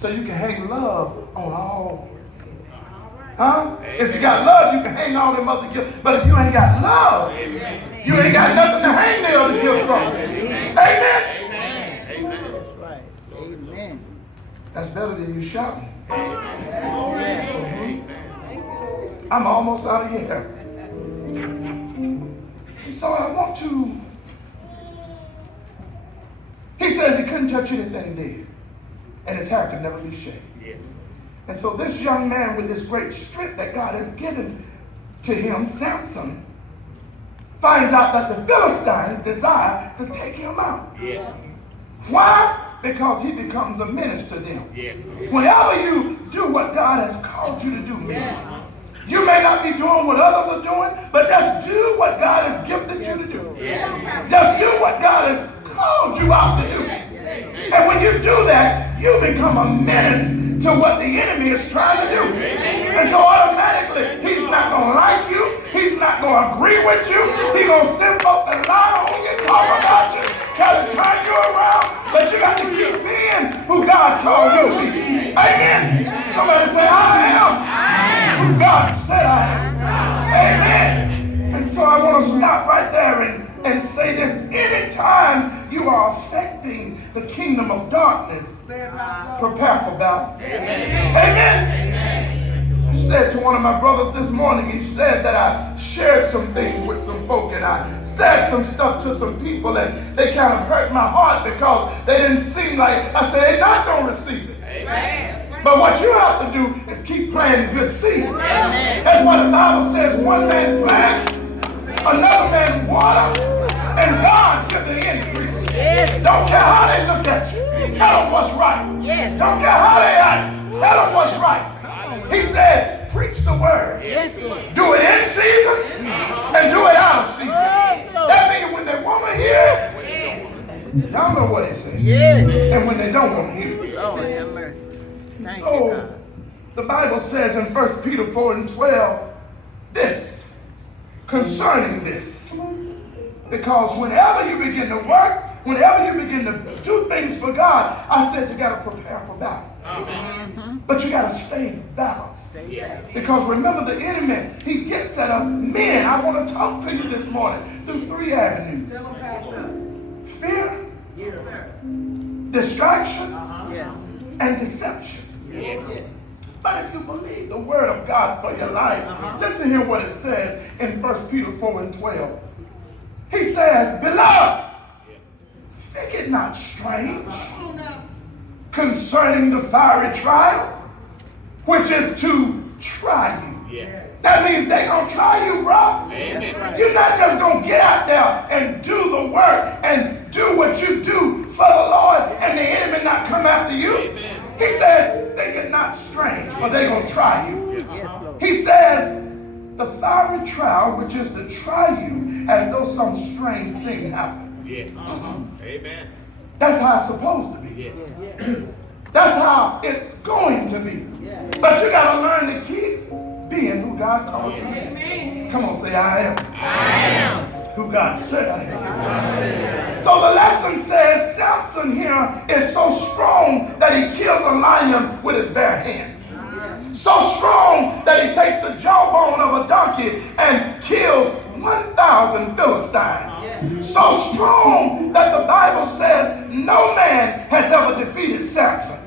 So you can hang love on all. Huh? If you got love, you can hang all them other gifts. But if you ain't got love, you ain't got nothing to hang the other gifts on. Amen? Amen. That's better than you shouting. I'm almost out of here. So I want to. He says he couldn't touch anything dead, and his hair could never be shaved. And so this young man with this great strength that God has given to him, Samson, finds out that the Philistines desire to take him out. Why? Because he becomes a menace to them. Whenever you do what God has called you to do, man, you may not be doing what others are doing, but just do what God has gifted you to do. Just do what God has called you out to do. And when you do that, you become a menace to what the enemy is trying to do. And so automatically, he's not going to like you. He's not going to agree with you. He's going to send folk to lie on you, talk about you, try to turn you around. But you got to keep being who God called you to be. Amen. Somebody say, I am who God said I am. Amen. And so I want to stop right there and say this. Anytime you are affecting the kingdom of darkness, prepare for battle. Amen. I said to one of my brothers this morning, he said that I shared some things with some folk and I said some stuff to some people and they kind of hurt my heart because they didn't seem like, I said, they're not going to receive it. Amen. But what you have to do is keep planting good seed. Amen. That's why the Bible says one man plant, another man water, and God give the increase. Yes. Don't care how they look at you. Tell them what's right. Yes. Don't care how they act. Tell them what's right. He said, preach the word. Yes. Do it in season and do it out of season. That means when they want to hear it, y'all know what it says. Yes. And when they don't want to hear it. Oh, have mercy. So the Bible says in 1 Peter 4:12, this, concerning this. Because whenever you begin to work, whenever you begin to do things for God, I said you got to prepare for battle. But you got to stay balanced. Because remember, the enemy, he gets at us. Men, I want to talk to you this morning through 3 avenues. Fear, distraction, and deception. But if you believe the word of God for your life, listen here what it says in 1 Peter 4:12. He says, beloved, think it not strange concerning the fiery trial, which is to try you. That means they're going to try you, bro. You're not just going to get out there and do the work and do what you do for the Lord and the enemy not come after you. He says, think it not strange, for they're going to try you. He says, the fiery trial, which is to try you as though some strange thing happened. Amen. That's how it's supposed to be. That's how it's going to be. But you got to learn to keep being who God called you to be. Come on, say, I am. I am. Who God said I am. So the lesson says Samson here is so strong that he kills a lion with his bare hands. So strong that he takes the jawbone of a donkey and kills 1,000 Philistines. So strong that the Bible says no man has ever defeated Samson.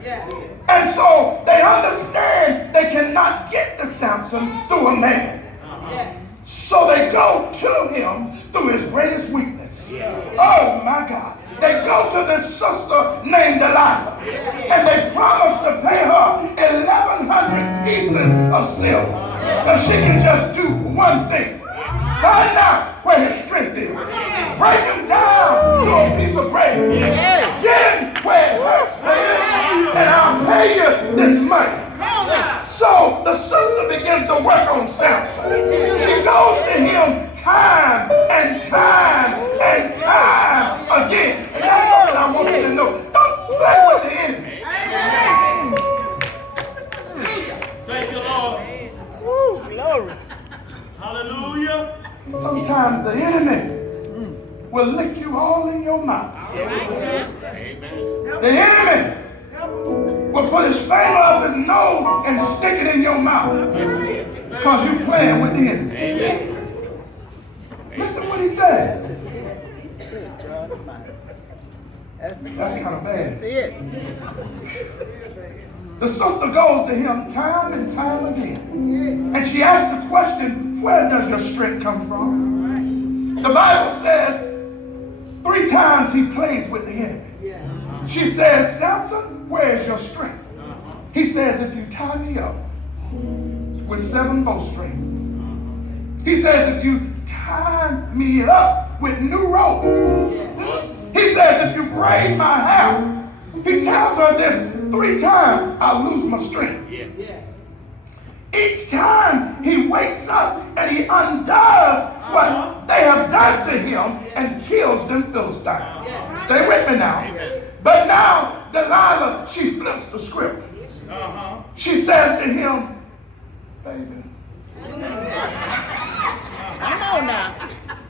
And so they understand they cannot get to Samson through a man. So they go to him through his greatest weakness. Oh my God. They go to this sister named Delilah and they promise to pay her 1,100 pieces of silver. But she can just do one thing. Find out where his strength is. Break him down to a piece of bread. Get him where it hurts, baby. And I'll pay you this money. So the sister begins to work on Samson. She goes to him time and time and time again. And that's something I want you to know. Don't play with the enemy. Thank you, Lord. Woo, glory. Hallelujah. Sometimes the enemy will lick you all in your mouth. Amen. The enemy will put his finger up his nose and stick it in your mouth because you playing with the enemy. Listen what he says. That's kind of bad. The sister goes to him time and time again. And she asks the question, where does your strength come from? The Bible says 3 times he plays with the enemy. She says, Samson, where is your strength? He says, if you tie me up with 7 bowstrings. He says, if you tie me up with new rope. He says, if you braid my hair. He tells her this 3 times, I'll lose my strength. Each time he wakes up and he undoes what they have done to him and kills them Philistines. Stay with me now. But now Delilah, she flips the script. She says to him, baby, Come on now.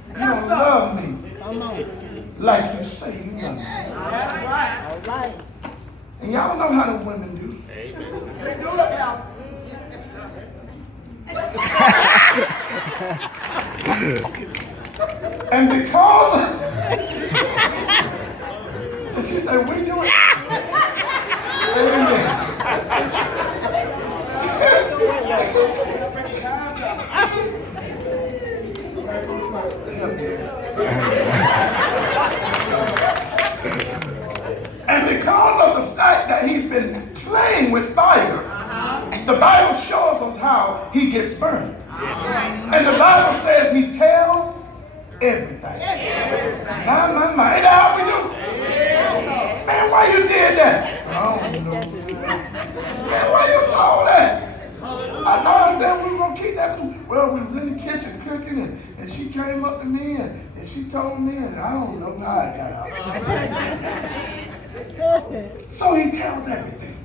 you don't love me Come on. like you say you love me. All right. And y'all know how the women do. And because and she said, we do it. And because of the fact that he's been playing with fire, the Bible shows us how he gets burned. And the Bible says he tells everything. My. Ain't that how we do? Man, why you did that? I don't know. Man, why you told that? I thought I said we were going to keep that. Well, we was in the kitchen cooking, and she came up to me, and she told me, and I don't know how it got out. So he tells everything.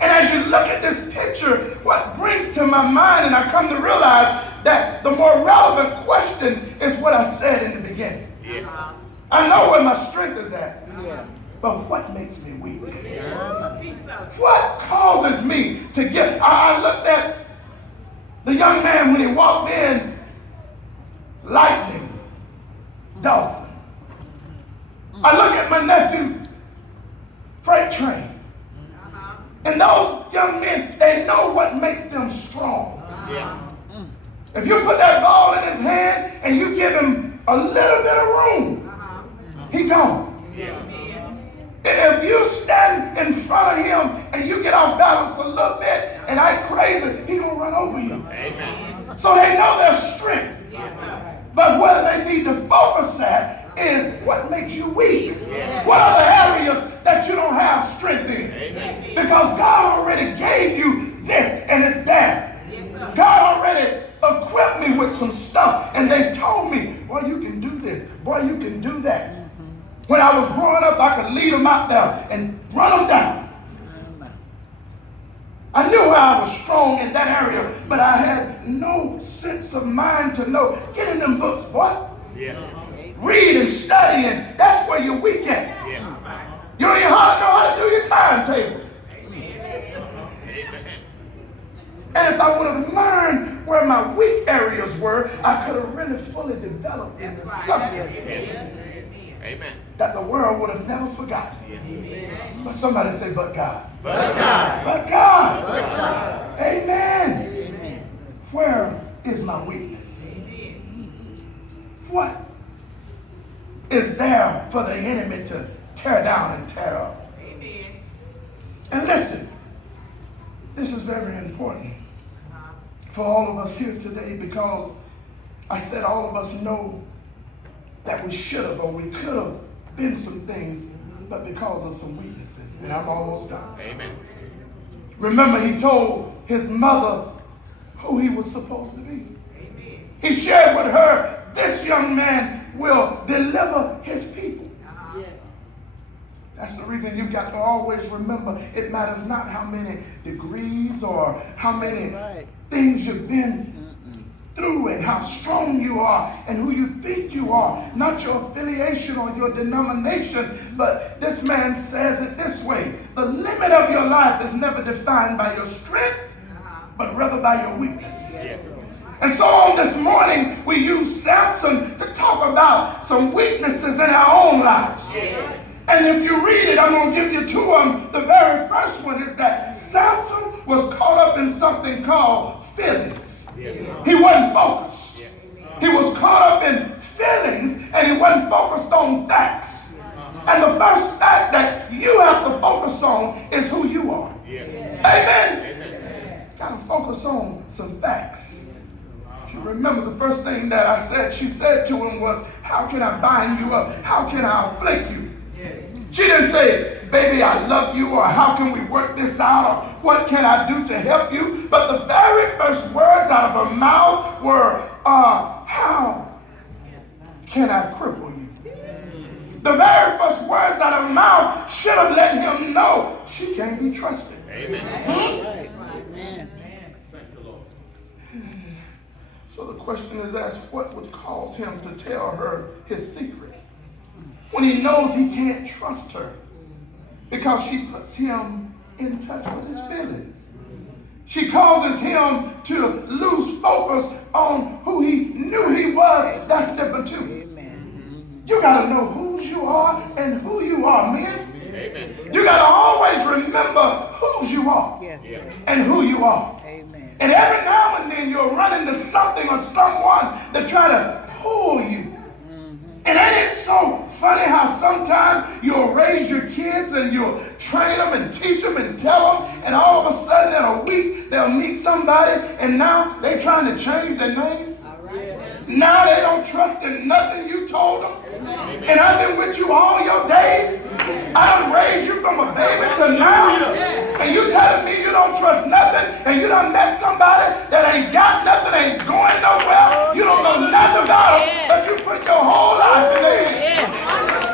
And as you look at this picture, what brings to my mind, and I come to realize that the more relevant question is what I said in the beginning. I know where my strength is at, but what makes me weak? What causes me to get... I looked at the young man when he walked in, Lightning Dawson. I look at my nephew, Freight Train. And those young men, they know what makes them strong. If you put that ball in his hand and you give him a little bit of room, he gone. If you stand in front of him and you get off balance a little bit and act crazy, he gonna run over you. So they know their strength. But where they need to focus at is what makes you weak. What are the areas that you don't have strength in? Because God already gave you this and it's there. God already equipped me with some stuff and they told me, boy, you can do this. Boy, you can do that. When I was growing up, I could lead them out there and run them down. I knew I was strong in that area, but I had no sense of mind to know. Get in them books, boy. Read and study, and that's where you're weak at. You don't even know how to do your timetable. And if I would have learned where my weak areas were, I could have really fully developed in the subject that the world would have never forgotten. But somebody say, but God. But God. But God. But God. Amen. Where is my weakness? What is there for the enemy to tear down and tear up? And listen, this is very important for all of us here today because I said all of us know that we should have or we could have been some things, but because of some weaknesses. And I'm almost done. Amen. Remember, he told his mother who he was supposed to be. Amen. He shared with her, this young man will deliver his people. That's the reason you've got to always remember, it matters not how many degrees or how many things you've been through and how strong you are and who you think you are, not your affiliation or your denomination. But this man says it this way: the limit of your life is never defined by your strength, but rather by your weakness. And so on this morning, we use Samson to talk about some weaknesses in our own lives. And if you read it, I'm going to give you two of them. The very first one is that Samson was caught up in something called feelings. He wasn't focused. He was caught up in feelings and he wasn't focused on facts. And the first fact that you have to focus on is who you are. Amen. Got to focus on some facts. If you remember, the first thing that I said, she said to him was, how can I bind you up? How can I afflict you? She didn't say, baby, I love you, or how can we work this out, or what can I do to help you? But the very first words out of her mouth were, how can I cripple you? The very first words out of her mouth should have let him know she can't be trusted. Amen. So the question is asked, what would cause him to tell her his secret when he knows he can't trust her? Because she puts him in touch with his feelings. She causes him to lose focus on who he knew he was. That's different too. You got to know who you are and who you are, men. Amen. You got to always remember whose you are and who you are. Amen. And every now and then you'll run into something or someone that try to pull you. And ain't it so funny how sometimes you'll raise your kids and you'll train them and teach them and tell them, and all of a sudden in a week they'll meet somebody and now they're trying to change their name? Now they don't trust in nothing you told them. And I've been with you all your days. I done raised you from a baby to now. And you telling me you don't trust nothing, and you done met somebody that ain't got nothing, ain't going nowhere. You don't know nothing about them, but you put your whole life in it.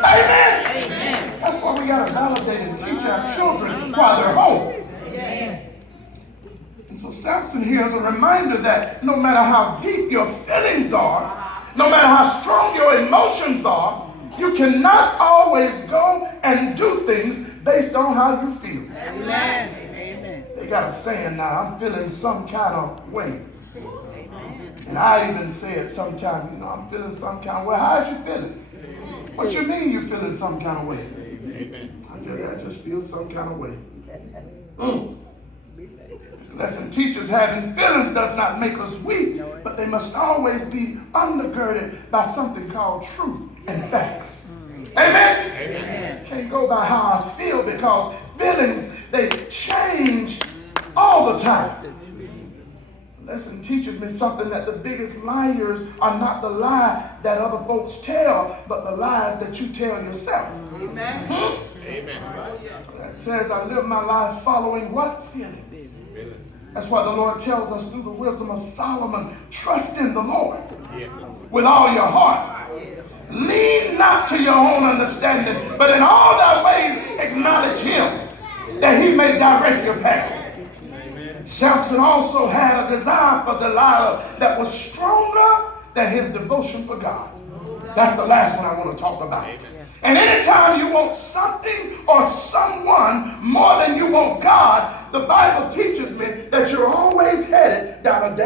Amen. That's why we got to validate and teach our children while they're home. And so Samson here is a reminder that no matter how deep your feelings are, no matter how strong your emotions are, you cannot always go and do things based on how you feel. Amen. They got a saying now, I'm feeling some kind of way. And I even say it sometimes, I'm feeling some kind of way. How's you feeling? What you mean you feeling some kind of way? I just feel some kind of way. This lesson teaches having feelings does not make us weak, but they must always be undergirded by something called truth and facts. Amen? Can't go by how I feel, because feelings, they change all the time. The lesson teaches me something, that the biggest liars are not the lie that other folks tell, but the lies that you tell yourself. Amen. That says I live my life following what? Feelings. That's why the Lord tells us through the wisdom of Solomon, trust in the Lord with all your heart. Lean not to your own understanding, but in all thy ways acknowledge him, that he may direct your path. Samson also had a desire for Delilah that was stronger than his devotion for God. That's the last one I want to talk about. And anytime you want something or someone more than you want God, the Bible teaches me that you're always headed down a